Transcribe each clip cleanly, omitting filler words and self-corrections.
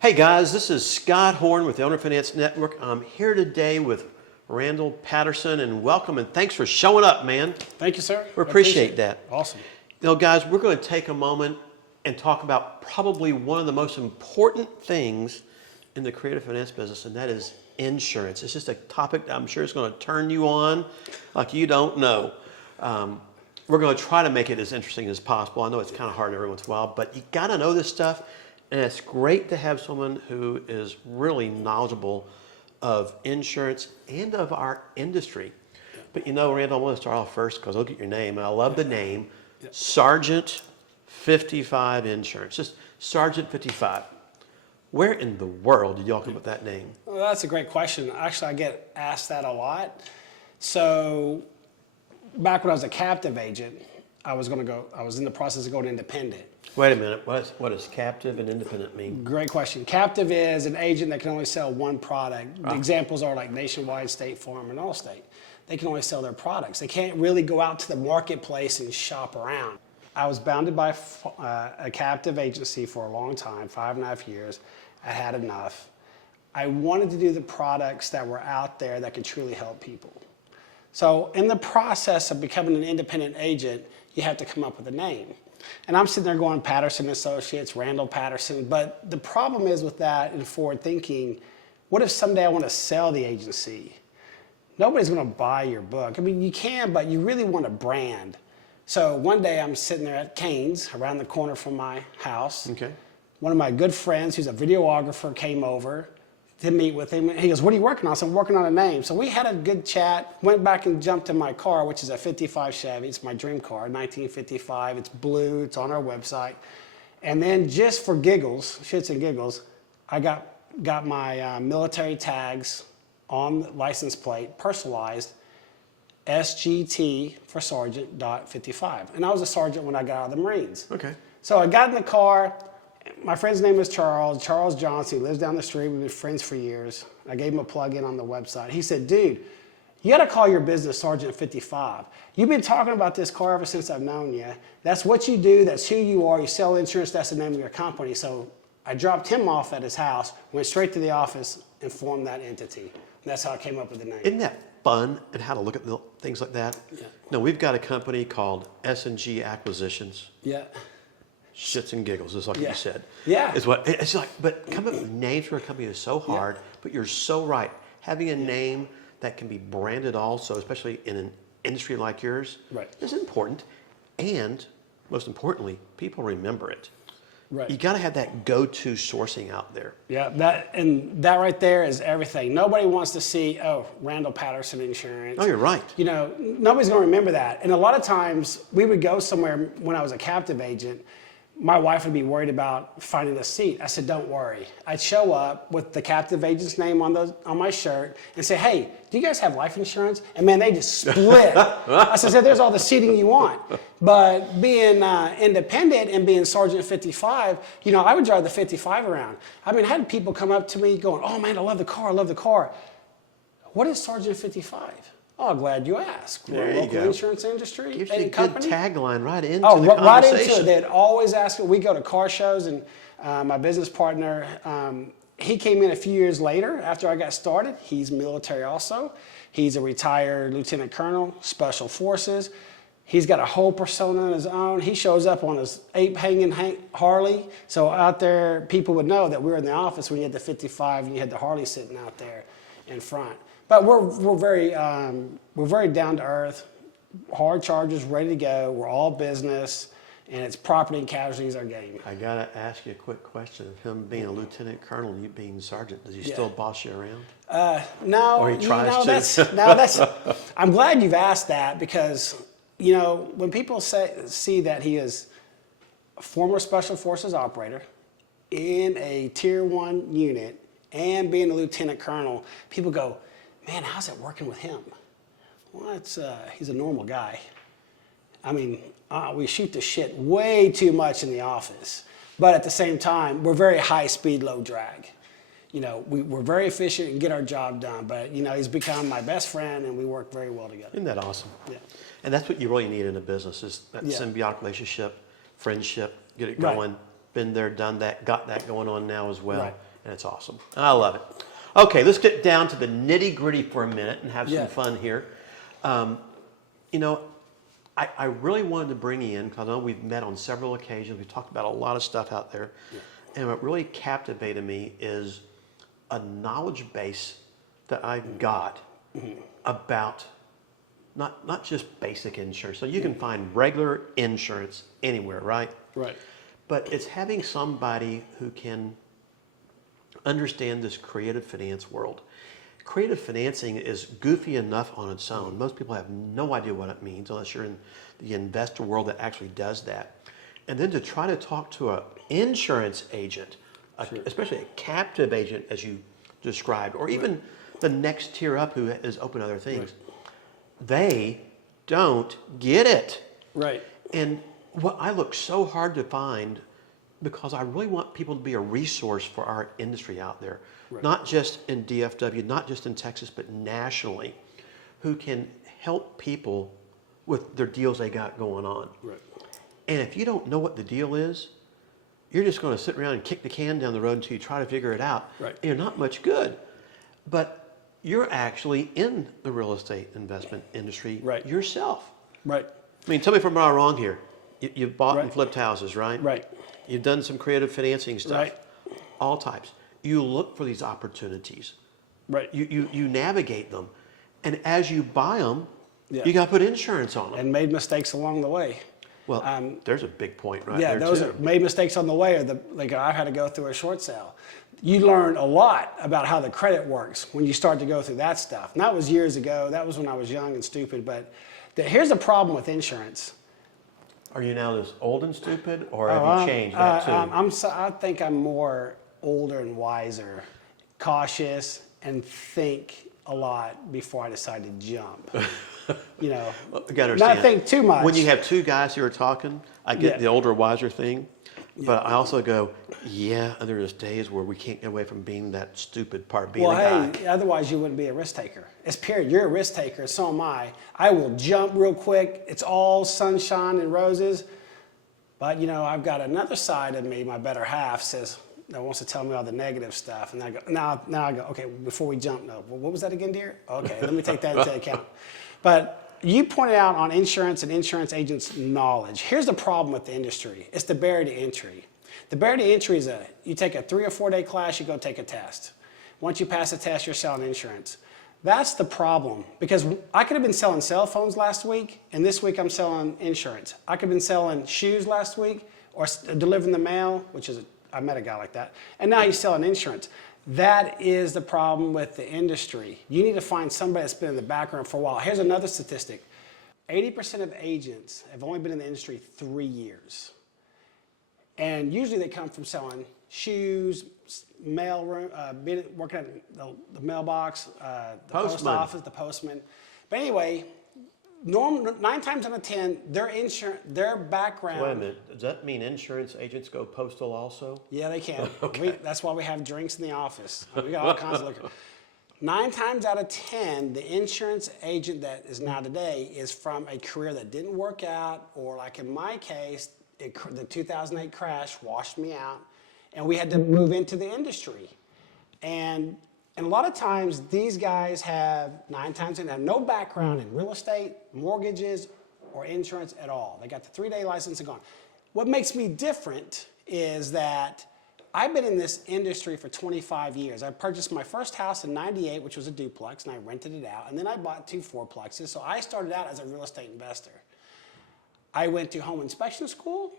Hey guys, this is Scott Horne with the Owner Finance Network. I'm here today with Randall Patterson, and welcome and thanks for showing up, man. Thank you, sir. We appreciate that. Awesome. You know, guys, we're going to take a moment and talk about probably one of the most important things in the creative finance business, and that is insurance. It's just a topic that I'm sure is going to turn you on like you don't know. We're going to try to make it as interesting as possible. I know it's kind of hard every once in a while, but you got to know this stuff. And it's great to have someone who is really knowledgeable of insurance and of our industry. But you know, Randall, I want to start off first because look at your name. I love the name, Sergeant 55 Insurance. Just Sergeant 55. Where in the world did y'all come up with that name? Well, that's a great question. Actually, I get asked that a lot. So back when I was a captive agent, I was in the process of going independent. Wait a minute, what does captive and independent mean? Great question. Captive is an agent that can only sell one product. The examples are like Nationwide, State Farm, and Allstate. They can only sell their products. They can't really go out to the marketplace and shop around. I was bounded by a captive agency for a long time, 5.5 years. I had enough. I wanted to do the products that were out there that could truly help people. So in the process of becoming an independent agent, you have to come up with a name. And I'm sitting there going Patterson Associates, Randall Patterson, but the problem is with that in forward thinking, what if someday I want to sell the agency? Nobody's going to buy your book. I mean, you can, but you really want a brand. So one day I'm sitting there at Cane's around the corner from my house. Okay. One of my good friends who's a videographer came over to meet with him. He goes, "What are you working on?" I said, "I'm working on a name." So we had a good chat, went back and jumped in my car, which is a 55 Chevy. It's my dream car, 1955. It's blue. It's on our website. And then just for giggles, shits and giggles, I got my military tags on the license plate, personalized, SGT for Sergeant .55. And I was a sergeant when I got out of the Marines. Okay. So I got in the car. My friend's name is Charles Johnson. He lives down the street. We've been friends for years. I gave him a plug-in on the website. He said, "Dude, you got to call your business Sergeant 55. You've been talking about this car ever since I've known you. That's what you do. That's who you are. You sell insurance. That's the name of your company." So I dropped him off at his house, went straight to the office, and formed that entity. And that's how I came up with the name. Isn't that fun and how to look at things like that? Yeah. No, we've got a company called S&G Acquisitions. Yeah. Shits and giggles, just like you said. Yeah. It's like, but coming up with names for a company is so hard, but you're so right. Having a name that can be branded also, especially in an industry like yours, is important. And most importantly, people remember it. Right. You got to have that go-to sourcing out there. Yeah, that right there is everything. Nobody wants to see, oh, Randall Patterson Insurance. Oh, you're right. You know, nobody's going to remember that. And a lot of times we would go somewhere when I was a captive agent. My wife would be worried about finding a seat. I said, "Don't worry." I'd show up with the captive agent's name on my shirt and say, "Hey, do you guys have life insurance?" And man, they just split. I said, "There's all the seating you want." But being independent and being Sergeant 55, you know, I would drive the 55 around. I mean, I had people come up to me going, "Oh man, I love the car. I love the car." What is Sergeant 55? Oh, glad you asked. We're a local insurance industry. Gives you a good tagline right into the right conversation. Right into it. They'd always ask me. We go to car shows, and my business partner, he came in a few years later after I got started. He's military also. He's a retired lieutenant colonel, special forces. He's got a whole persona on his own. He shows up on his ape-hanging Harley. So out there, people would know that we were in the office when you had the 55 and you had the Harley sitting out there in front. But we're very down to earth, hard charges, ready to go. We're all business, and it's property and casualty is our game. I gotta ask you a quick question. Of him being a lieutenant colonel, you being sergeant, does he still boss you around? No. Or he tries to. That's. I'm glad you've asked that because you know when people see that he is a former special forces operator in a tier 1 unit and being a lieutenant colonel, people go, "Man, how's it working with him?" Well, he's a normal guy. I mean, we shoot the shit way too much in the office. But at the same time, we're very high speed, low drag. You know, we're very efficient and get our job done. But, you know, he's become my best friend and we work very well together. Isn't that awesome? Yeah. And that's what you really need in a business is that symbiotic relationship, friendship, get it going. Been there, done that, got that going on now as well. And it's awesome. I love it. Okay, let's get down to the nitty gritty for a minute and have some fun here. You know, I really wanted to bring you in because I know we've met on several occasions. We've talked about a lot of stuff out there. Yeah. And what really captivated me is a knowledge base that I've got about not just basic insurance. So you can find regular insurance anywhere, right? Right. But it's having somebody who can understand this creative finance world. Creative financing is goofy enough on its own. Most people have no idea what it means unless you're in the investor world that actually does that. And then to try to talk to an insurance agent, especially a captive agent as you described, or even the next tier up who is open to other things, they don't get it. Right. And what I look so hard to find, because I really want people to be a resource for our industry out there, not just in DFW, not just in Texas, but nationally, who can help people with their deals they got going on. Right. And if you don't know what the deal is, you're just going to sit around and kick the can down the road until you try to figure it out. Right. And you're not much good. But you're actually in the real estate investment industry yourself. Right. I mean, tell me if I'm wrong here. You've bought and flipped houses, right? Right. You've done some creative financing stuff. Right. All types. You look for these opportunities. Right. You navigate them. And as you buy them, you got to put insurance on them. And made mistakes along the way. Well, there's a big point right there. Yeah, those are made mistakes on the way. Or like I had to go through a short sale. You learn a lot about how the credit works when you start to go through that stuff. And that was years ago. That was when I was young and stupid. But here's the problem with insurance. Are you now this old and stupid, or have you changed that too? I think I'm more older and wiser, cautious, and think a lot before I decide to jump. You know, well, you gotta understand, not think too much. When you have two guys who are talking, I get the older, wiser thing, but I also go, and there's days where we can't get away from being that stupid part, being a guy. Hey, otherwise you wouldn't be a risk taker. It's period. You're a risk taker, so am I. I will jump real quick. It's all sunshine and roses. But, you know, I've got another side of me, my better half, that wants to tell me all the negative stuff. And I go, now I go, okay, before we jump, no. What was that again, dear? Okay, let me take that into account. But you pointed out on insurance and insurance agents' knowledge. Here's the problem with the industry. It's the barrier to entry. The barrier to entry is you take a 3 or 4 day class, you go take a test. Once you pass the test, you're selling insurance. That's the problem, because I could have been selling cell phones last week, and this week I'm selling insurance. I could have been selling shoes last week, or delivering the mail, I met a guy like that, and now he's selling insurance. That is the problem with the industry. You need to find somebody that's been in the background for a while. Here's another statistic. 80% of agents have only been in the industry 3 years. And usually they come from selling shoes, mail room, working at the mailbox, the post office, the postman. But anyway, 9 times out of 10, their background. Wait a minute. Does that mean insurance agents go postal also? Yeah, they can. Okay. That's why we have drinks in the office. We got all kinds of liquor. 9 times out of 10, the insurance agent that is now today is from a career that didn't work out, or like in my case, the 2008 crash washed me out, and we had to move into the industry. And a lot of times, these guys have 9 times they have no background in real estate, mortgages, or insurance at all. They got the 3-day license and gone. What makes me different is that I've been in this industry for 25 years. I purchased my first house in '98, which was a duplex, and I rented it out. And then I bought 2 fourplexes. So I started out as a real estate investor. I went to home inspection school,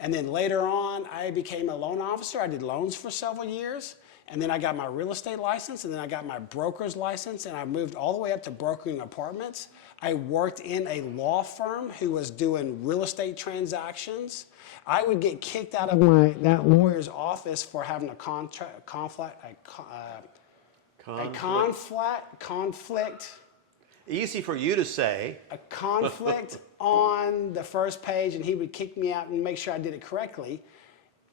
and then later on, I became a loan officer. I did loans for several years, and then I got my real estate license, and then I got my broker's license, and I moved all the way up to brokering apartments. I worked in a law firm who was doing real estate transactions. I would get kicked out of that lawyer's office for having a conflict. Easy for you to say. A conflict on the first page, and he would kick me out and make sure I did it correctly.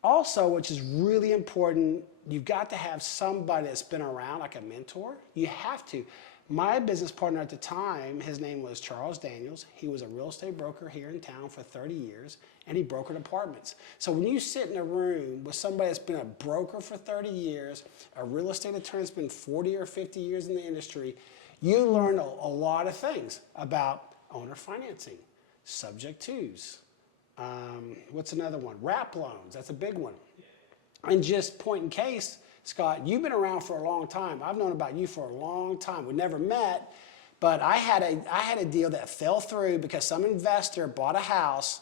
Also, which is really important, you've got to have somebody that's been around, like a mentor. You have to. My business partner at the time, his name was Charles Daniels. He was a real estate broker here in town for 30 years, and he brokered apartments. So when you sit in a room with somebody that's been a broker for 30 years, a real estate attorney that's been 40 or 50 years in the industry, you learn a lot of things about owner financing, subject twos. What's another one? Wrap loans, that's a big one. And just point in case, Scott, you've been around for a long time. I've known about you for a long time. We never met, but I had a deal that fell through because some investor bought a house.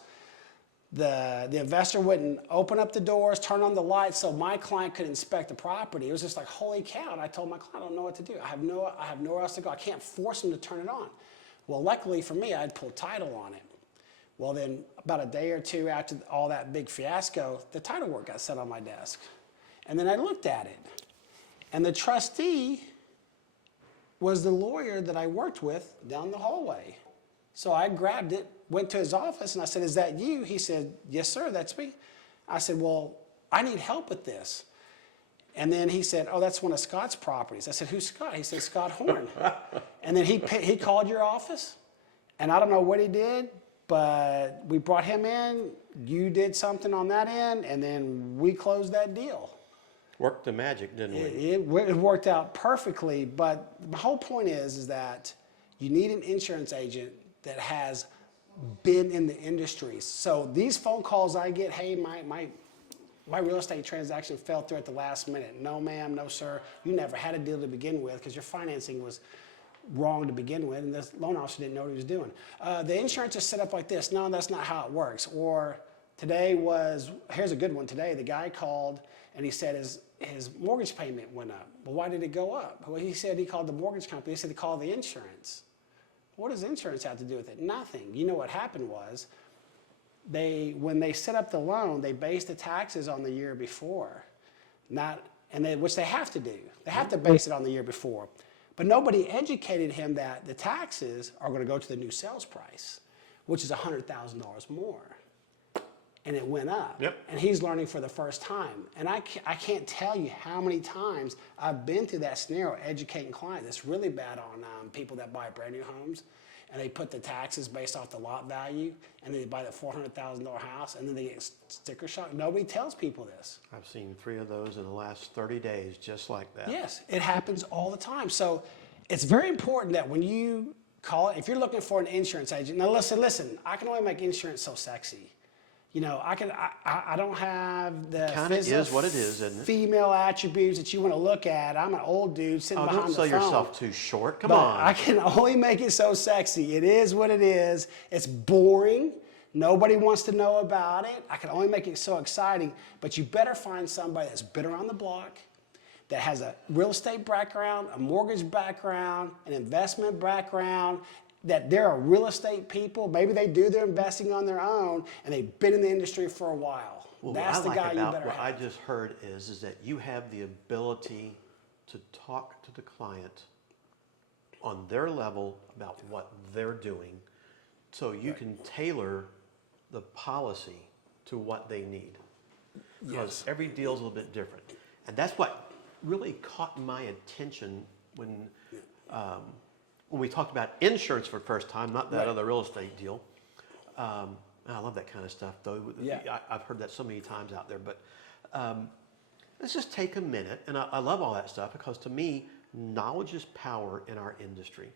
The investor wouldn't open up the doors, turn on the lights so my client could inspect the property. It was just like, holy cow. And I told my client, I don't know what to do. I have nowhere else to go. I can't force him to turn it on. Well, luckily for me, I'd pulled title on it. Well, then about a day or two after all that big fiasco, the title work got set on my desk. And then I looked at it. And the trustee was the lawyer that I worked with down the hallway. So I grabbed it, went to his office, and I said, is that you? He said, yes, sir, that's me. I said, well, I need help with this. And then he said, oh, that's one of Scott's properties. I said, who's Scott? He said, Scott Horne. And then he called your office, and I don't know what he did, but we brought him in, you did something on that end, and then we closed that deal. Worked the magic, didn't we? It worked out perfectly, but the whole point is that you need an insurance agent that has been in the industry. So these phone calls I get, hey, my real estate transaction fell through at the last minute. No, ma'am, no, sir. You never had a deal to begin with because your financing was wrong to begin with, and the loan officer didn't know what he was doing. The insurance is set up like this. No, that's not how it works. Or here's a good one today. The guy called and he said his mortgage payment went up. Well, why did it go up? Well, he said he called the mortgage company. He said he called the insurance. What does insurance have to do with it? Nothing. You know what happened was when they set up the loan, they based the taxes on the year before, which they have to do. They have to base it on the year before. But nobody educated him that the taxes are going to go to the new sales price, which is $100,000 more. And it went up. Yep. And he's learning for the first time. And I can't tell you how many times I've been through that scenario educating clients. It's really bad on people that buy brand new homes, and they put the taxes based off the lot value, and they buy the $400,000 house, and then they get sticker shock. Nobody tells people this. I've seen 3 of those in the last 30 days, just like that. Yes, it happens all the time. So it's very important that when you call it, if you're looking for an insurance agent, now listen, I can only make insurance so sexy. You know, I don't have the is what it is, isn't it? Female attributes that you want to look at. I'm an old dude sitting behind the phone. Don't sell yourself too short. Come but on. I can only make it so sexy. It is what it is. It's boring. Nobody wants to know about it. I can only make it so exciting. But you better find somebody that's been around the block, that has a real estate background, a mortgage background, an investment background, that they're a real estate people. Maybe they do their investing on their own, and they've been in the industry for a while. Well, That's the guy you better what have. I just heard is that you have the ability to talk to the client on their level about what they're doing, so you can tailor the policy to what they need. Because every deal is a little bit different. And that's what really caught my attention when we talked about insurance for the first time, not that other real estate deal. I love that kind of stuff, though. Yeah. I've heard that so many times out there. But let's just take a minute. And I love all that stuff because, to me, knowledge is power in our industry.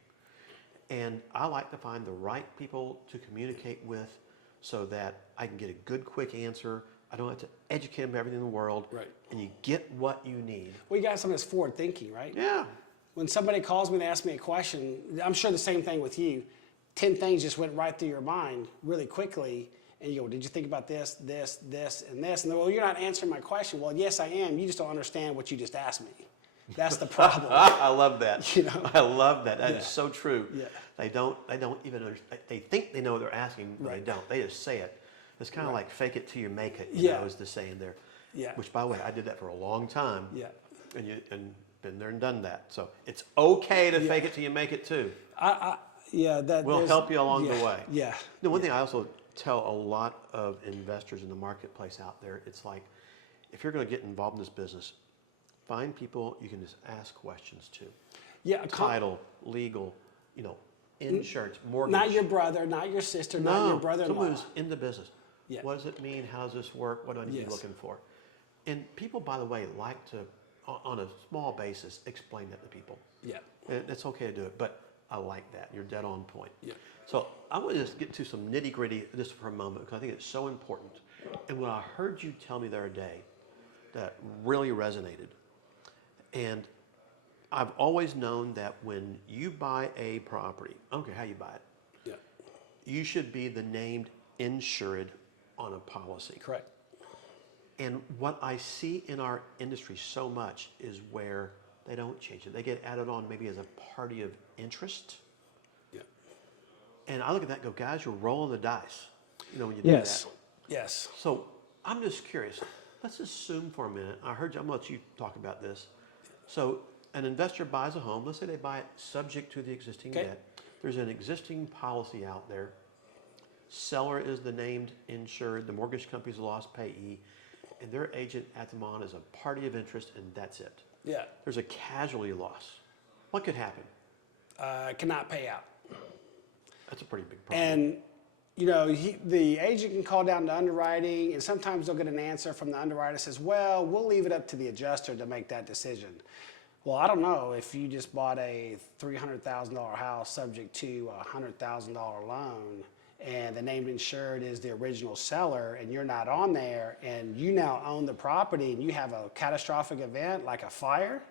And I like to find the right people to communicate with so that I can get a good, quick answer. I don't have to educate them about everything in the world. Right. And you get what you need. Well, you got something that's forward thinking, right? Yeah. When somebody calls me and asks me a question, I'm sure the same thing with you. 10 things just went right through your mind really quickly. And you go, did you think about this, this, this, and this? And they're, well, you're not answering my question. Well, yes, I am. You just don't understand what you just asked me. That's the problem. I love that. You know? I love that. That is so true. Yeah. They don't even understand. They think they know what they're asking, but they don't. They just say it. It's kind of like fake it till you make it, you know, is the saying there. Yeah. Which, by the way, I did that for a long time. Yeah. And been there and done that. So it's okay to fake it till you make it too. We'll help you along the way. Yeah. The one thing I also tell a lot of investors in the marketplace out there, it's like, if you're going to get involved in this business, find people you can just ask questions to. Yeah, title, legal, insurance, mortgage. not your brother, not your sister, not your brother-in-law. Someone who's in the business. Yeah. What does it mean? How does this work? What do I need to be Yes. looking for? And people, by the way, like to, on a small basis, explain that to people. Yeah. And it's okay to do it, but I like that. You're dead on point. Yeah. So I want to just get to some nitty gritty just for a moment because I think it's so important. And what I heard you tell me the other day that really resonated. And I've always known that when you buy a property, I don't care how you buy it, Yeah. you should be the named insured on a policy. Correct. And what I see in our industry so much is where they don't change it. They get added on maybe as a party of interest. Yeah. And I look at that and go, guys, you're rolling the dice, when you Yes. do that. Yes. So I'm just curious. Let's assume for a minute, I'm going to let you talk about this. So an investor buys a home. Let's say they buy it subject to the existing Okay. debt. There's an existing policy out there. Seller is the named insured. The mortgage company's the lost payee. And their agent adds them on as a party of interest, and that's it. Yeah. There's a casualty loss. What could happen? Cannot pay out. That's a pretty big problem. And, the agent can call down to underwriting, and sometimes they'll get an answer from the underwriter that says, well, we'll leave it up to the adjuster to make that decision. Well, I don't know if you just bought a $300,000 house subject to a $100,000 loan, and the named insured is the original seller, and you're not on there, and you now own the property, and you have a catastrophic event like a fire.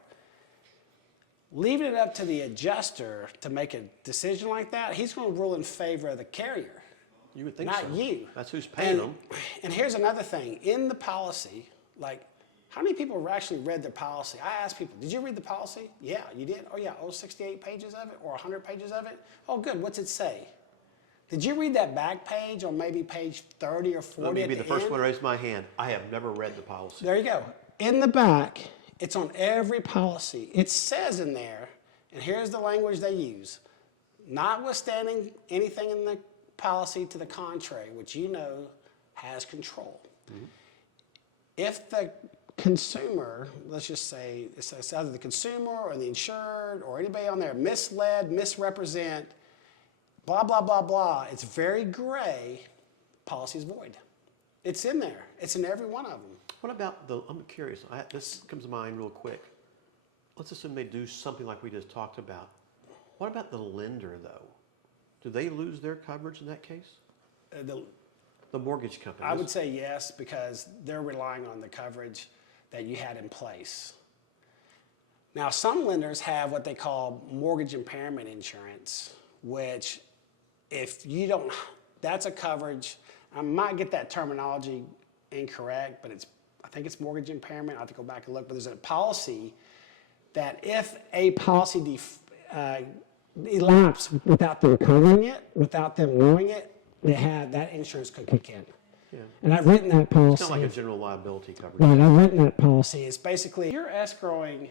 Leaving it up to the adjuster to make a decision like that, he's going to rule in favor of the carrier. You would think Not so. you. That's who's paying them. And here's another thing. In the policy, how many people actually read their policy? I asked people, did you read the policy? Yeah, you did? Oh, yeah. 68 pages of it or 100 pages of it? Oh, good. What's it say? Did you read that back page on maybe page 30 or 40 Let me at be the first end? one to raise my hand. I have never read the policy. There you go. In the back, it's on every policy. It says in there, and here's the language they use, notwithstanding anything in the policy to the contrary, which has control. Mm-hmm. If the consumer, let's just say it's either the consumer or the insured or anybody on there misled, misrepresent, blah, blah, blah, blah, it's very gray, policy is void. It's in there. It's in every one of them. What about I'm curious, this comes to mind real quick. Let's assume they do something like we just talked about. What about the lender, though? Do they lose their coverage in that case? The mortgage company. I would say yes, because they're relying on the coverage that you had in place. Now, some lenders have what they call mortgage impairment insurance, which if you don't, that's a coverage. I might get that terminology incorrect, but I think it's mortgage impairment. I have to go back and look, but there's a policy that if a policy elapsed without them covering it, without them knowing it, that insurance could kick in. Yeah. And I've written that policy. It's not like a general liability coverage. Right, I've written that policy. It's basically you're escrowing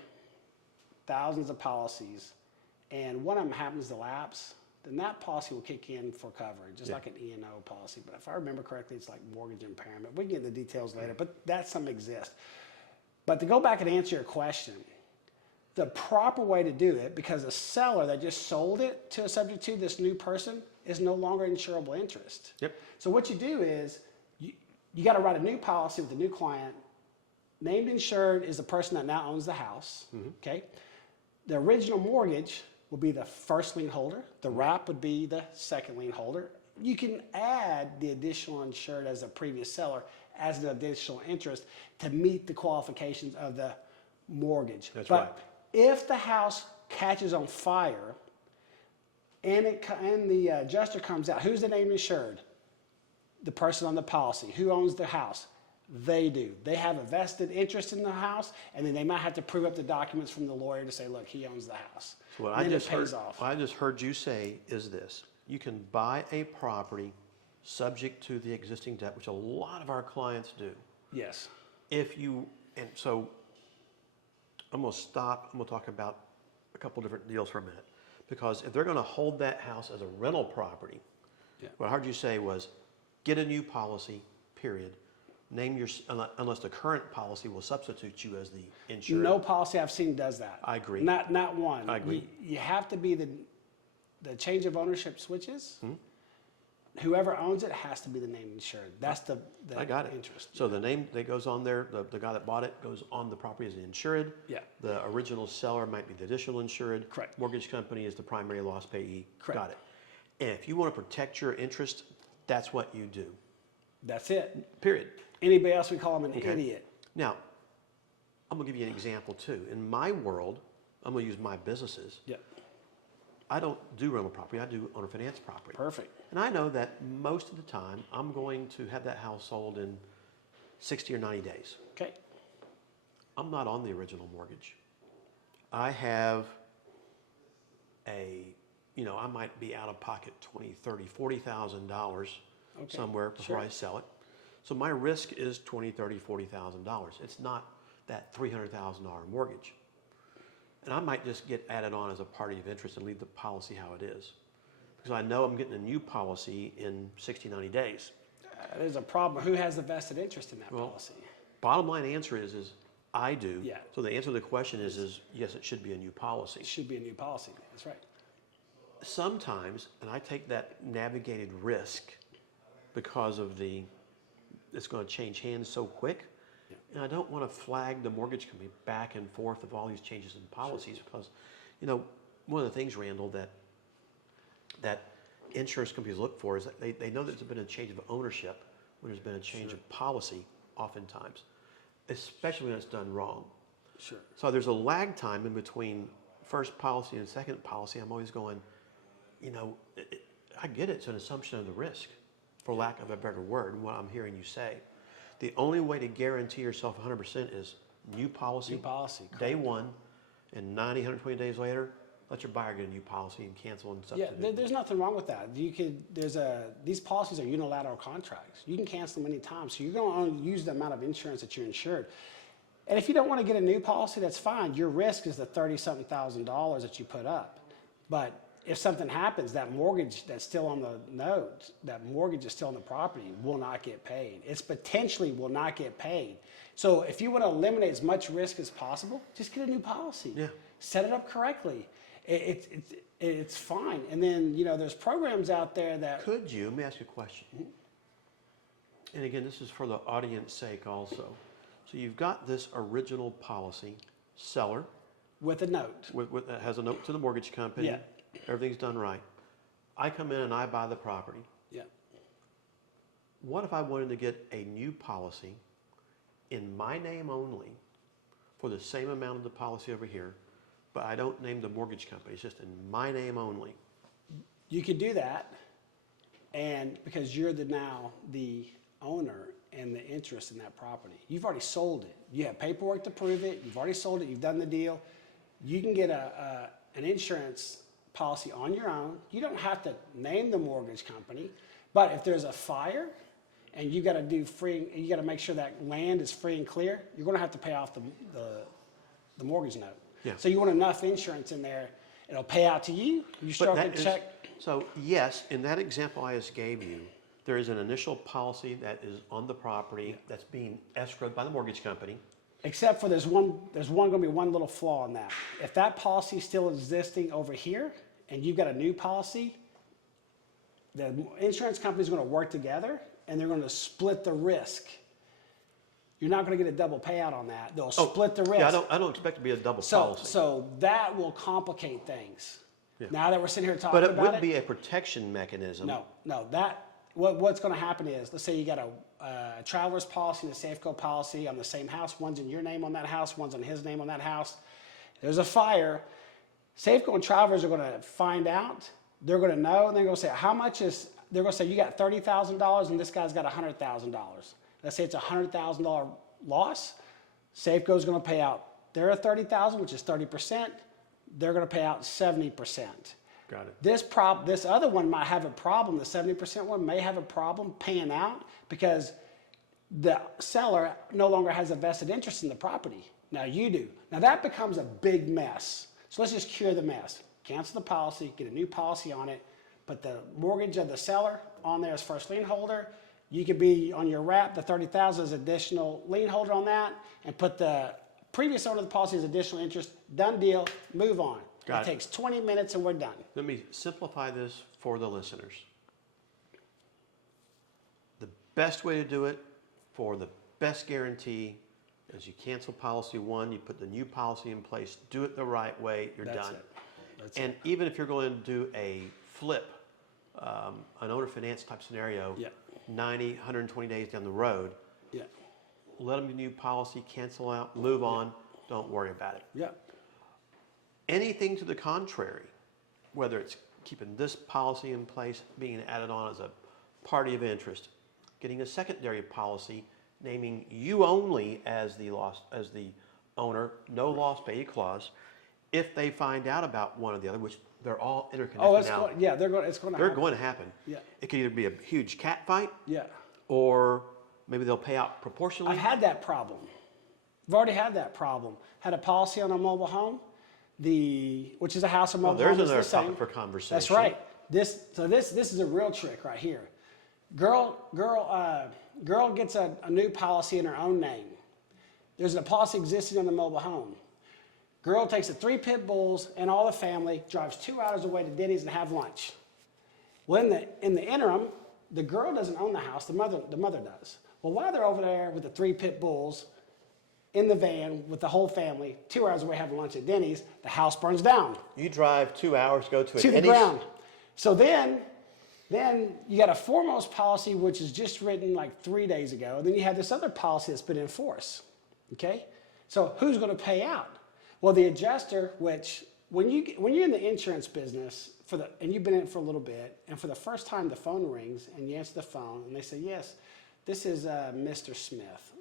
thousands of policies, and one of them happens to lapse, then that policy will kick in for coverage, just like an E&O policy. But if I remember correctly, it's like mortgage impairment. We can get the details later, but that some exist. But to go back and answer your question, the proper way to do it, because the seller that just sold it to a subject to this new person is no longer insurable interest. Yep. So what you do is you got to write a new policy with the new client. Named insured is the person that now owns the house. Mm-hmm. Okay. The original mortgage will be the first lien holder. The wrap would be the second lien holder. You can add the additional insured as a previous seller as an additional interest to meet the qualifications of the mortgage. That's but right. If the house catches on fire and the adjuster comes out, who's the named insured? The person on the policy. Who owns the house? They do. They have a vested interest in the house, and then they might have to prove up the documents from the lawyer to say, look, he owns the house. So what and I just heard you say is this. You can buy a property subject to the existing debt, which a lot of our clients do. Yes. So I'm going to stop. I'm going to talk about a couple different deals for a minute. Because if they're going to hold that house as a rental property, what I heard you say was get a new policy, period. name your, unless the current policy will substitute you as the insured. No policy I've seen does that. I agree. Not one. I agree. You have to be the change of ownership switches. Whoever owns it has to be the named insured. That's the I got it. interest. So the name that goes on there, the guy that bought it goes on the property as the insured. Yeah. The original seller might be the additional insured. Correct. Mortgage company is the primary loss payee. Correct. Got it. And if you want to protect your interest, that's what you do. That's it. Period. Anybody else, we call them an Okay. idiot. Now, I'm going to give you an example too. In my world, I'm going to use my businesses. Yeah. I don't do rental property. I do owner finance property. Perfect. And I know that most of the time, I'm going to have that house sold in 60 or 90 days. Okay. I'm not on the original mortgage. I have I might be out of pocket $20, $30, $40,000 Okay, somewhere before sure. I sell it. So my risk is $20, $30, $40,000. It's not that $300,000 mortgage. And I might just get added on as a party of interest and leave the policy how it is. Because I know I'm getting a new policy in 60, 90 days. There's a problem. Who has the vested interest in that Well, policy? Bottom line answer is I do. Yeah. So the answer to the question is yes, it should be a new policy. It should be a new policy. That's right. Sometimes, and I take that navigated risk because of it's going to change hands so quick. Yeah. And I don't want to flag the mortgage company back and forth of all these changes in policies because, one of the things, Randall, that insurance companies look for is that they know that there's been a change of ownership when there's been a change of policy oftentimes, especially when it's done wrong. Sure. So there's a lag time in between first policy and second policy. I'm always going, I get it. It's an assumption of the risk, for lack of a better word, what I'm hearing you say. The only way to guarantee yourself 100% is new policy. New policy, Day correct. one, and 90, 120 days later, let your buyer get a new policy and cancel and Yeah, substitute. there's nothing wrong with that. These policies are unilateral contracts. You can cancel them any time, so you're going to only use the amount of insurance that you're insured. And if you don't want to get a new policy, that's fine. Your risk is the $30-something thousand that you put up. But if something happens, that mortgage that's still on the note, that mortgage is still on the property, will not get paid. It's potentially will not get paid. So if you want to eliminate as much risk as possible, just get a new policy. Yeah. Set it up correctly. It's fine. And then, there's programs out there that... Could you, let me ask you a question. And again, this is for the audience's sake also. So you've got this original policy, seller, With a note. that has a note to the mortgage company. Yeah. Everything's done right. I come in and I buy the property. Yeah. What if I wanted to get a new policy in my name only for the same amount of the policy over here, but I don't name the mortgage company, it's just in my name only? You could do that, and because you're now the owner and the interest in that property. You've already sold it. You have paperwork to prove it. You've already sold it. You've done the deal. You can get an insurance policy on your own. You don't have to name the mortgage company, but if there's a fire and you got to make sure that land is free and clear, you're going to have to pay off the mortgage note. Yeah. So you want enough insurance in there, it'll pay out to you. You start that to check. So yes, in that example I just gave you, there is an initial policy that is on the property that's being escrowed by the mortgage company. Except for there's going to be one little flaw in that. If that policy is still existing over here and you've got a new policy, the insurance company is going to work together and they're going to split the risk. You're not going to get a double payout on that. They'll split the risk. Yeah, I don't expect to be a double policy. So that will complicate things. Yeah. Now that we're sitting here talking But about it would be a protection mechanism. No. What's going to happen is, let's say you got a traveler's policy and a Safeco policy on the same house. One's in your name on that house. One's on his name on that house. There's a fire. Safeco and travelers are going to find out. They're going to know, and they're going to say, how much is? They're going to say, you got $30,000, and this guy's got $100,000. Let's say it's a $100,000 loss. Safeco's going to pay out their $30,000, which is 30%. They're going to pay out 70%. Got it. This other one might have a problem. The 70% one may have a problem paying out because the seller no longer has a vested interest in the property. Now you do. Now that becomes a big mess. So let's just cure the mess. Cancel the policy, get a new policy on it, put the mortgage of the seller on there as first lien holder, You could be on your wrap, the 30,000 as additional lien holder on that, and put the previous owner of the policy as additional interest. Done deal, move on. Got It it. takes 20 minutes and we're done. Let me simplify this for the listeners. The best way to do it for the best guarantee is you cancel policy one, you put the new policy in place, do it the right way, you're That's done. it. That's And even if you're going to do a flip, an owner finance type scenario, Yeah. 90, 120 days down the road, Yeah. let them do new policy, cancel out, move on, don't worry about it. Yeah. Anything to the contrary, whether it's keeping this policy in place, being added on as a party of interest, getting a secondary policy, naming you only as the owner, no loss paid clause. If they find out about one or the other, which they're all interconnected Oh, it's now, going, yeah, it's going to they're happen. going to happen. Yeah. It could either be a huge cat fight, Yeah. or maybe they'll pay out proportionally. I've had that problem. I've already had that problem. Had a policy on a mobile home, which is a house or mobile there's home. It's another the same. topic for conversation. That's right. This is a real trick right here. Girl gets a new policy in her own name. There's a policy existing on the mobile home. Girl takes the 3 pit bulls and all the family, drives 2 hours away to Denny's and have lunch. Well, in the interim, the girl doesn't own the house, the mother does. Well, while they're over there with the 3 pit bulls in the van with the whole family, 2 hours away having lunch at Denny's, the house burns down You drive 2 hours, go to a to the Denny's. ground. So then you got a foremost policy which is just written like 3 days ago, and then you have this other policy that's been in force. Okay, so who's going to pay out? Well, the adjuster, which when you're in the insurance business and you've been in it for a little bit, and for the first time the phone rings and you answer the phone and they say, yes, this is Mr. Smith,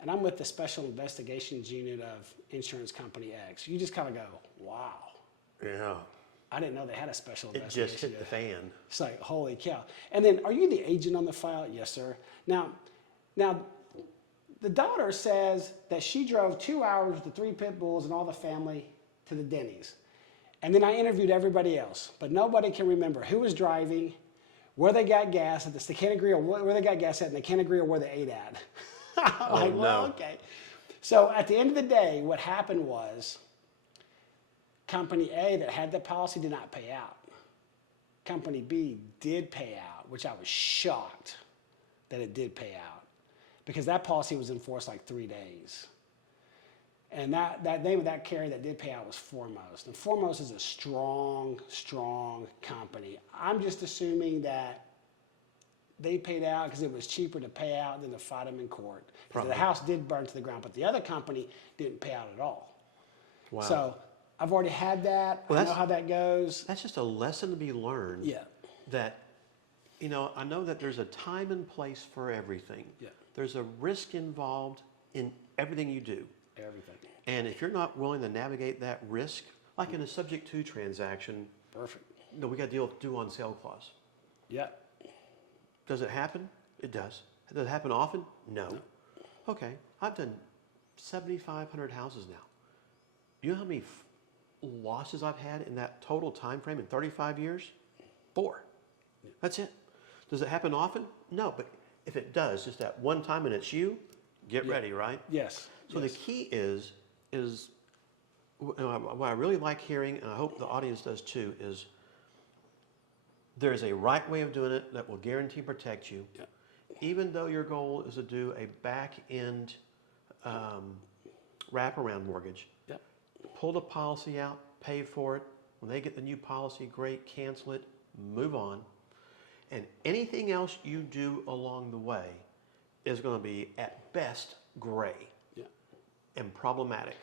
and I'm with the Special Investigations Unit of Insurance Company X. You just kind of go, wow. Yeah. I didn't know they had a special It investigation. just hit the fan. It's like, holy cow. And then, are you the agent on the file? Yes, sir. Now, the daughter says that she drove 2 hours with the 3 pit bulls and all the family to the Denny's. And then I interviewed everybody else, but nobody can remember who was driving, where they got gas at. They can't agree on where they got gas at, and they can't agree on where they ate at. I'm well, okay. So at the end of the day, what happened was Company A that had the policy did not pay out. Company B did pay out, which I was shocked that it did pay out, because that policy was in force like 3 days. And that name of that carrier that did pay out was Foremost. And Foremost is a strong, strong company. I'm just assuming that they paid out because it was cheaper to pay out than to fight them in court. The house did burn to the ground, but the other company didn't pay out at all. Wow. So I've already had that. Well, I know how that goes. That's just a lesson to be learned. Yeah. That, I know that there's a time and place for everything. Yeah. There's a risk involved in everything you do. Everything. And if you're not willing to navigate that risk, like in a subject to transaction, Perfect. we got to deal with due on sale clause. Yeah. Does it happen? It does. Does it happen often? No. Okay. I've done 7,500 houses now. You know how many losses I've had in that total time frame in 35 years? 4. That's it. Does it happen often? No. But if it does, just that one time and it's you, get ready, right? Yes. So the key is what I really like hearing, and I hope the audience does too, is there is a right way of doing it that will guarantee protect you. Yeah. Even though your goal is to do a back-end wraparound mortgage, Yep. pull the policy out, pay for it. When they get the new policy, great, cancel it, move on. And anything else you do along the way is going to be, at best, gray and problematic.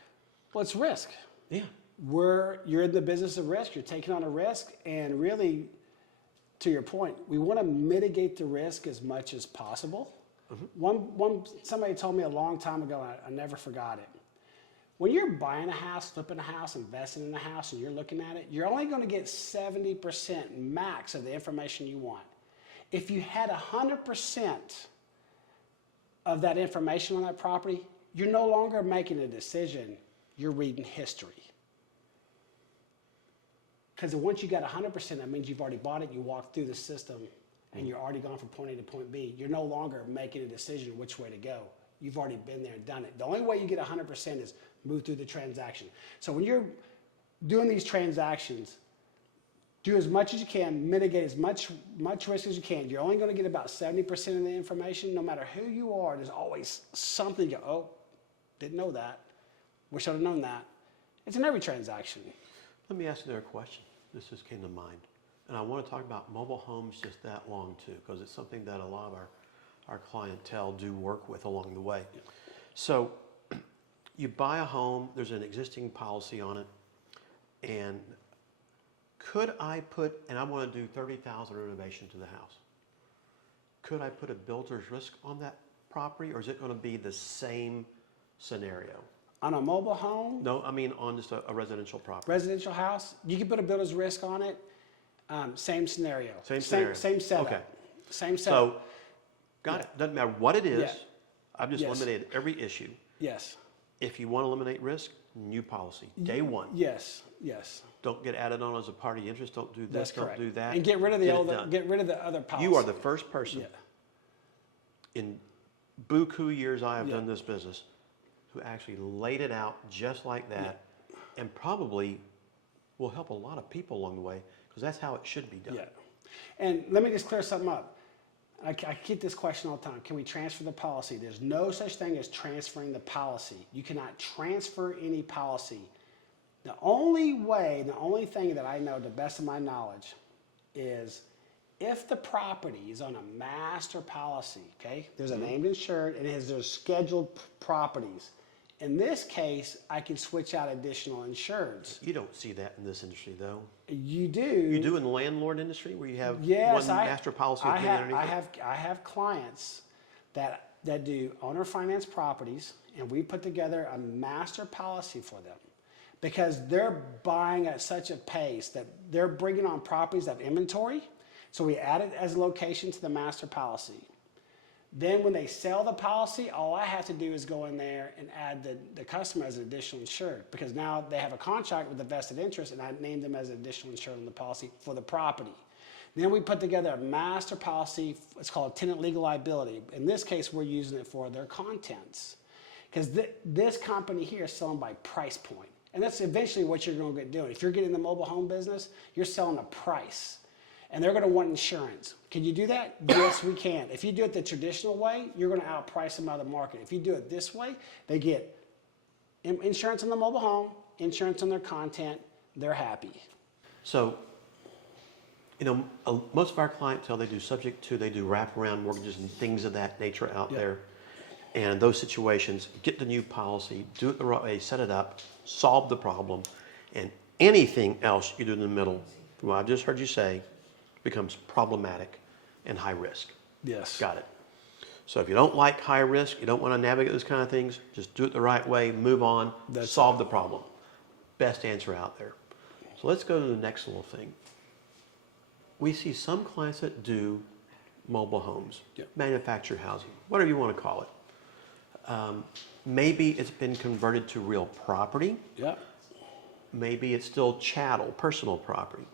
Well, it's risk. Yeah. You're in the business of risk. You're taking on a risk, and really, to your point, we want to mitigate the risk as much as possible. Mm-hmm. Somebody told me a long time ago, and I never forgot it. When you're buying a house, flipping a house, investing in a house, and you're looking at it, you're only going to get 70% max of the information you want. If you had 100% of that information on that property, you're no longer making a decision, you're reading history. Because once you got 100%, that means you've already bought it, you walked through the system, and you're already gone from point A to point B, you're no longer making a decision which way to go. You've already been there and done it. The only way you get 100% is move through the transaction. So when you're doing these transactions, do as much as you can, mitigate as much risk as you can. You're only going to get about 70% of the information. No matter who you are, there's always something you go, oh, didn't know that. Wish I'd have known that. It's in every transaction. Let me ask you another question. This just came to mind. And I want to talk about mobile homes just that long too, because it's something that a lot of our clientele do work with along the way. Yeah. So you buy a home, there's an existing policy on it, and could I put, and I want to do 30,000 renovation to the house. Could I put a builder's risk on that property, or is it going to be the same scenario? On a mobile home? No, I mean on just a residential property. Residential house, you can put a builder's risk on it. Same scenario. Same scenario. Same setup. Okay. Same setup. So, got it. Doesn't matter what it is. Yeah. I've just Yes. eliminated every issue. Yes. If you want to eliminate risk, new policy, day one. Yes. Yes. Don't get added on as a party interest. Don't do this. That's Don't correct. do that. And get rid of Get it done. get rid of the other policy. You are the first person Yeah. in buku years I have Yeah. done this business who actually laid it out just like that, and probably will help a lot of people along the way, because that's how it should be done. Yeah. And let me just clear something up. I get this question all the time. Can we transfer the policy? There's no such thing as transferring the policy. You cannot transfer any policy. The only way, the only thing that I know, to the best of my knowledge, is if the property is on a master policy, okay? There's a named insured and there's scheduled properties. In this case, I can switch out additional insureds. You don't see that in this industry, though. You do. You do in the landlord industry, where you have Yes, one master policy. I underneath it? have clients that do owner finance properties, and we put together a master policy for them because they're buying at such a pace that they're bringing on properties that have inventory. So we add it as a location to the master policy. Then when they sell the policy, all I have to do is go in there and add the customer as an additional insured, because now they have a contract with a vested interest, and I named them as an additional insured on the policy for the property. Then we put together a master policy. It's called tenant legal liability. In this case, we're using it for their contents, because this company here is selling by price point. And that's eventually what you're going to get doing. If you're getting in the mobile home business, you're selling a price. And they're going to want insurance. Can you do that? Yes, we can. If you do it the traditional way, you're going to outprice them out of the market. If you do it this way, they get insurance on the mobile home, insurance on their content, they're happy. So, most of our clientele, they do subject to, they do wraparound mortgages and things of that nature out there. And in those situations, get the new policy, do it the right way, set it up, solve the problem, and anything else you do in the middle, from what I've just heard you say, becomes problematic and high risk. Yes. Got it. So if you don't like high risk, you don't want to navigate those kind of things, just do it the right way, move on, solve the problem. Best answer out there. So let's go to the next little thing. We see some clients that do mobile homes, manufactured housing, whatever you want to call it. Maybe it's been converted to real property. Yeah. Maybe it's still chattel, personal property.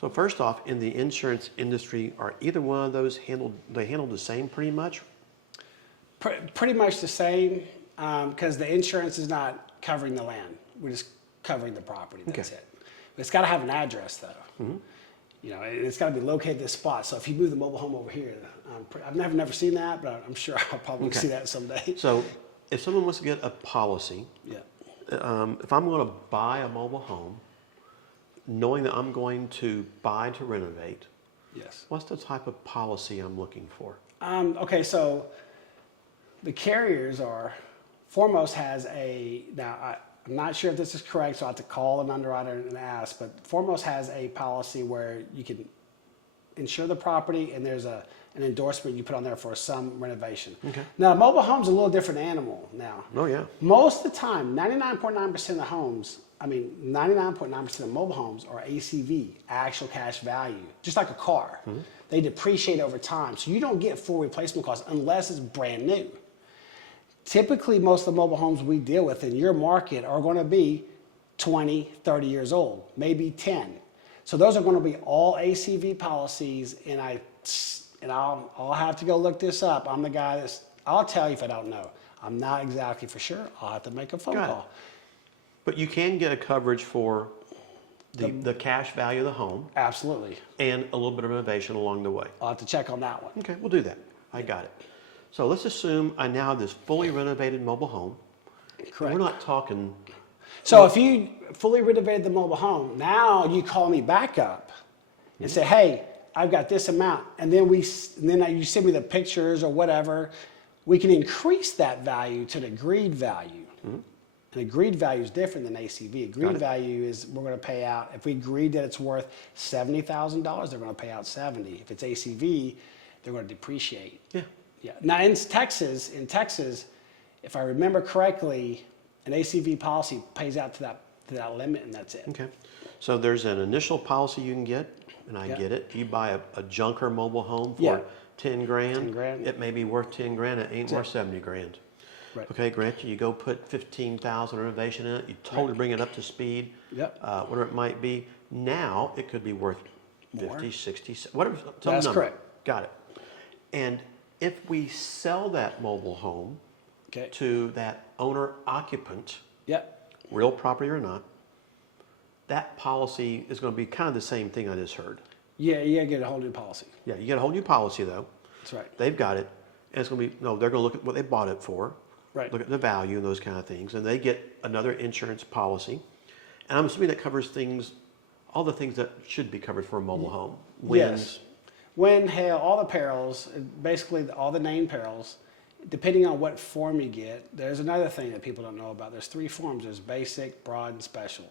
So first off, in the insurance industry, are either one of those handled the same pretty much? Pretty much the same, because the insurance is not covering the land. We're just covering the property. That's it. It's got to have an address, though. Mm-hmm. It's got to be located at this spot. So if you move the mobile home over here, I've never seen that, but I'm sure I'll probably see that someday. So if someone wants to get a policy, if I'm going to buy a mobile home, knowing that I'm going to buy to renovate, what's the type of policy I'm looking for? Okay, so the carriers Foremost has I'm not sure if this is correct, so I have to call an underwriter and ask, but Foremost has a policy where you can insure the property and there's an endorsement you put on there for some renovation. Okay. Now, mobile home's a little different animal now. Oh, yeah. Most of the time, 99.9% of the homes, 99.9% of mobile homes are ACV, actual cash value, just like a car. Mm-hmm. They depreciate over time, so you don't get full replacement costs unless it's brand new. Typically, most of the mobile homes we deal with in your market are going to be 20, 30 years old, maybe 10. So those are going to be all ACV policies, and I and I'll have to go look this up. I'm the guy I'll tell you if I don't know. I'm not exactly for sure. I'll have to make a phone call. But you can get a coverage for the cash value of the home. Absolutely. And a little bit of renovation along the way. I'll have to check on that one. Okay, we'll do that. I got it. So let's assume I now have this fully renovated mobile home. Correct. We're not talking. So if you fully renovated the mobile home, now you call me back up and say, hey, I've got this amount. And then you send me the pictures or whatever. We can increase that value to an agreed value. Mm-hmm. An agreed value is different than ACV. Agreed value is we're going to pay out, if we agreed that it's worth $70,000, they're going to pay out 70. If it's ACV, they're going to depreciate. Yeah. Yeah. Now in Texas, if I remember correctly, an ACV policy pays out to that limit, and that's it. Okay. So there's an initial policy you can get, and I get it. You buy a junker mobile home for 10 grand. 10 grand. It may be worth 10 grand. It ain't worth 70 grand. Right. Okay, grant you go put 15,000 renovation in it. You totally bring it up to speed. Yep. Whatever it might be. Now it could be worth 50, 60, whatever. That's number. correct. Got it. And if we sell that mobile home to that owner occupant, real property or not, that policy is going to be kind of the same thing I just heard. Yeah, you gotta get a whole new policy. Yeah, you get a whole new policy though. That's right. They've got it, and it's going to be they're going to look at what they bought it for, right? Look at the value and those kind of things, and they get another insurance policy, and I'm assuming that covers all the things that should be covered for a mobile home. Yes. Wind, hail, all the perils, basically all the named perils. Depending on what form you get, there's another thing that people don't know about. There's 3 forms. There's basic, broad, and special.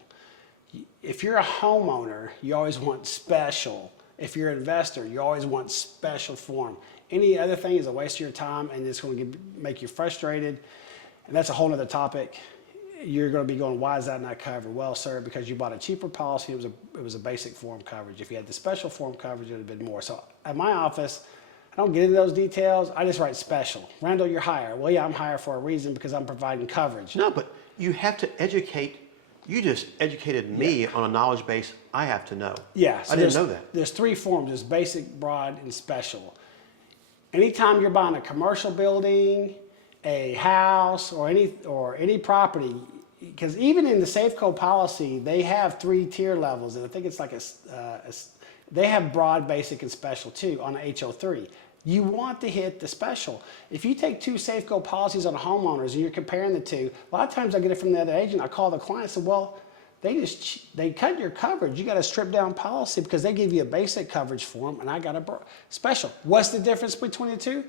If you're a homeowner, you always want special. If you're an investor, you always want special form. Any other thing is a waste of your time, and it's going to make you frustrated. And that's a whole other topic. You're going to be going, why is that not covered? Well, sir, because you bought a cheaper policy. It was a basic form coverage. If you had the special form coverage, it would have been more. So at my office, I don't get into those details. I just write special. Randall, you're higher. Well, yeah, I'm higher for a reason because I'm providing coverage. No, but you have to educate. You just educated me on a knowledge base I have to know. Yeah. So I didn't know that. There's 3 forms. There's basic, broad, and special. Anytime you're buying a commercial building, a house, or any property, because even in the Safeco policy, they have 3 tier levels, and I think it's like they have broad, basic, and special too on the HO3. You want to hit the special. If you take 2 Safeco policies on homeowners and you're comparing the 2, a lot of times I get it from the other agent. I call the client and say, well, they cut your coverage. You got a stripped down policy because they give you a basic coverage form and I got a special. What's the difference between the 2?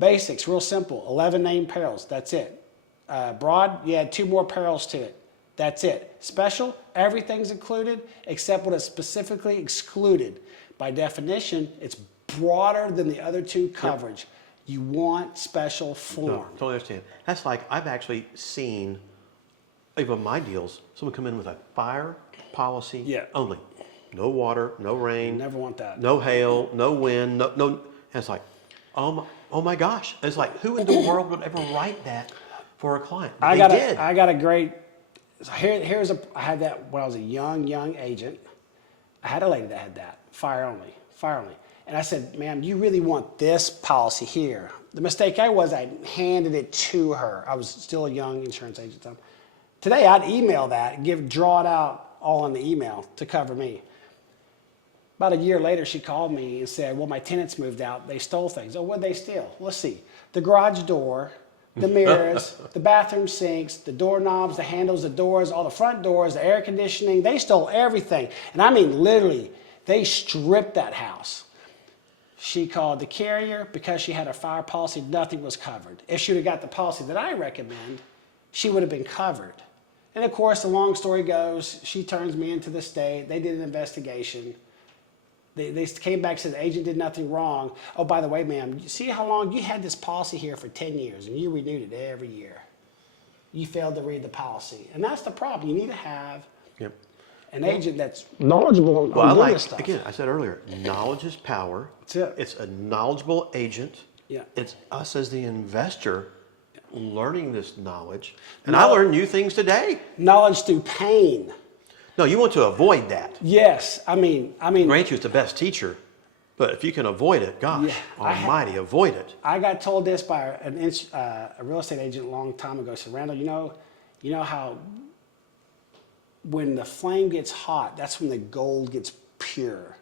Basics, real simple, 11 named perils, that's it. Broad, you add 2 more perils to it. That's it. Special, everything's included except what is specifically excluded. By definition, it's broader than the other 2 coverage. You want special form. No, totally understand. That's like I've actually seen, even my deals, someone come in with a fire policy only. No water, no rain. You never want that. No hail, no wind, no. And it's like, oh my gosh. And it's like, who in the world would ever write that for a client? But they did. I got a great. So I had that when I was a young agent. I had a lady that had that fire only. And I said, ma'am, you really want this policy here? The mistake I handed it to her. I was still a young insurance agent at the time. Today, I'd email that, draw it out all on the email to cover me. About a year later, she called me and said, well, my tenants moved out. They stole things. Oh, what'd they steal? Let's see. The garage door, the mirrors, the bathroom sinks, the doorknobs, the handles, the doors, all the front doors, the air conditioning. They stole everything. And I mean, literally, they stripped that house. She called the carrier because she had a fire policy. Nothing was covered. If she would have got the policy that I recommend, she would have been covered. And of course, the long story goes, she turns me into the state. They did an investigation. They came back and said the agent did nothing wrong. Oh, by the way, ma'am, you see how long you had this policy here for 10 years and you renewed it every year. You failed to read the policy. And that's the problem. You need to have an agent that's knowledgeable on doing this stuff. Again, I said earlier, knowledge is power. That's it. It's a knowledgeable agent. Yeah. It's us as the investor learning this knowledge. And I learned new things today. Knowledge through pain. No, you want to avoid that. Yes. I mean. Grant you it's the best teacher, But if you can avoid it, gosh, almighty, avoid it. I got told this by a real estate agent a long time ago. He said, Randall, you know how when the flame gets hot, that's when the gold gets pure.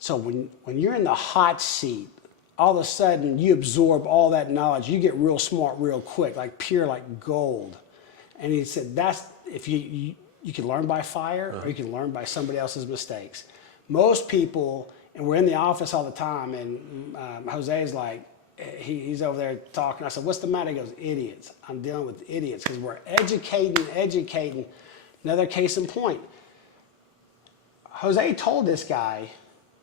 So when you're in the hot seat, all of a sudden you absorb all that knowledge. You get real smart real quick, like pure, like gold. And he said, that's if you can learn by fire or you can learn by somebody else's mistakes. Most people, and we're in the office all the time, and Jose's like, he's over there talking. I said, what's the matter? He goes, idiots. I'm dealing with idiots because we're educating. Another case in point. Jose told this guy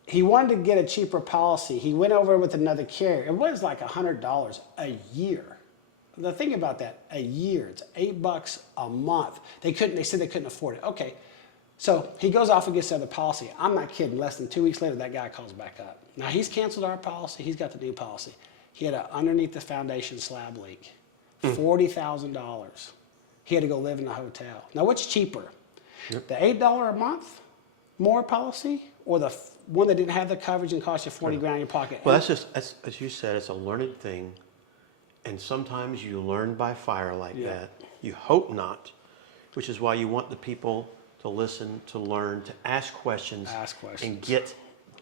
he wanted to get a cheaper policy. He went over with another carrier. It was like $100 a year. The thing about that, a year, it's $8 a month. They said they couldn't afford it. Okay. So he goes off and gets the other policy. I'm not kidding. Less than 2 weeks later, that guy calls back up. Now, he's canceled our policy. He's got the new policy. He had an underneath the foundation slab leak, $40,000. He had to go live in a hotel. Now, what's cheaper? Yep. The $8 a month more policy or the one that didn't have the coverage and cost you 40 grand in your pocket? Well, that's as you said, it's a learned thing. And sometimes you learn by fire like that. You hope not, which is why you want the people to listen, to learn, to ask questions, and get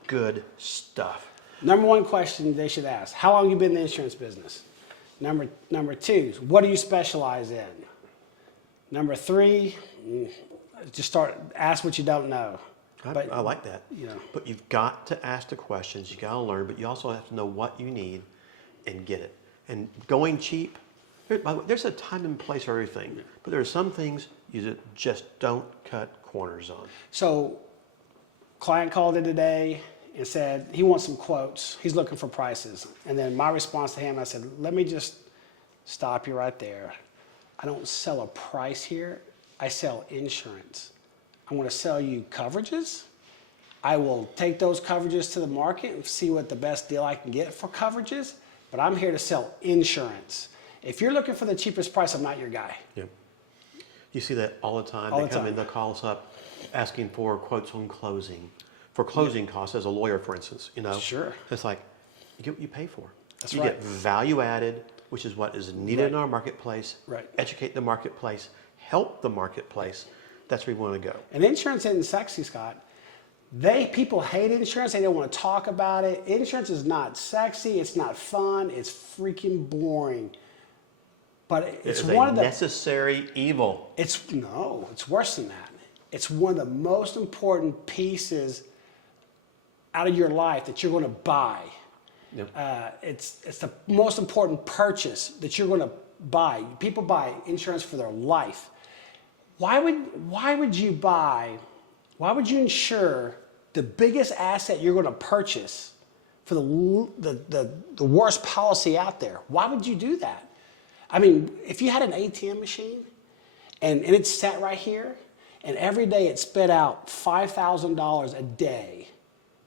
good stuff. Number one question they should ask, how long have you been in the insurance business? Number two, what do you specialize in? Number three, just ask what you don't know. I like that. But you've got to ask the questions, you got to learn, but you also have to know what you need and get it. And going cheap, by the way, there's a time and place for everything, but there are some things you just don't cut corners on. So, client called in today and said he wants some quotes. He's looking for prices. And then my response to him, I said, let me just stop you right there. I don't sell a price here. I sell insurance. I want to sell you coverages. I will take those coverages to the market and see what the best deal I can get for coverages. But I'm here to sell insurance. If you're looking for the cheapest price, I'm not your guy. Yeah. You see that all the time. They come in, they'll call us up asking for quotes on closing. For closing costs as a lawyer, for instance, Sure. It's like, you get what you pay for. That's you right. get value added, which is what is needed in our marketplace. Right. Educate the marketplace, help the marketplace. That's where we want to go. And insurance isn't sexy, Scott. People hate insurance. They don't want to talk about it. Insurance is not sexy. It's not fun. It's freaking boring. But it's one of the necessary evil. It's worse than that. It's one of the most important pieces out of your life that you're going to buy. Yep. It's the most important purchase that you're going to buy. People buy insurance for their life. Why would you insure the biggest asset you're going to purchase for the worst policy out there? Why would you do that? I mean, if you had an ATM machine and it sat right here and every day it spit out $5,000 a day,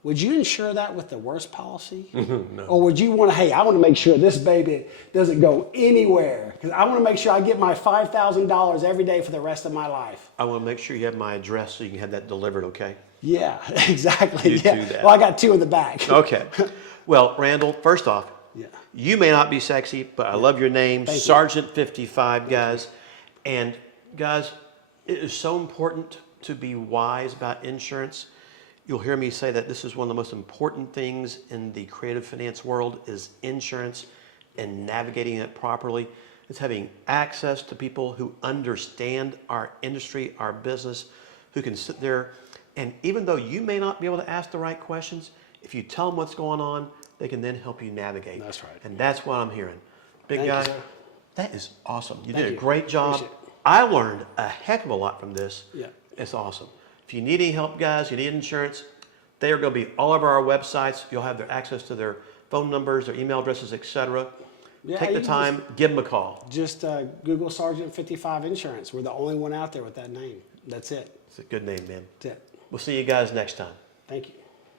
would you insure that with the worst policy? No. Or would you want to, I want to make sure this baby doesn't go anywhere because I want to make sure I get my $5,000 every day for the rest of my life. I want to make sure you have my address so you can have that delivered, okay? Yeah, exactly. You do that. Well, I got 2 in the back. Okay. Well, Randall, first off, you may not be sexy, but I love your name, Thank Sergeant 55, guys. And guys, it is so important to be wise about insurance. You'll hear me say that this is one of the most important things in the creative finance world is insurance and navigating it properly. It's having access to people who understand our industry, our business, who can sit there. And even though you may not be able to ask the right questions, if you tell them what's going on, they can then help you navigate. That's right. And that's what I'm hearing. Big Thank guy, you, sir. that is awesome. You Thank did a you. great job. Appreciate it. I learned a heck of a lot from this. Yeah. It's awesome. If you need any help, guys, you need insurance, they are going to be all over our websites. You'll have their access to their phone numbers, their email addresses, etc. Yeah, Take the time, give them a call. Just Google Sergeant 55 Insurance. We're the only one out there with that name. That's it. It's a good name, man. That's it. We'll see you guys next time. Thank you.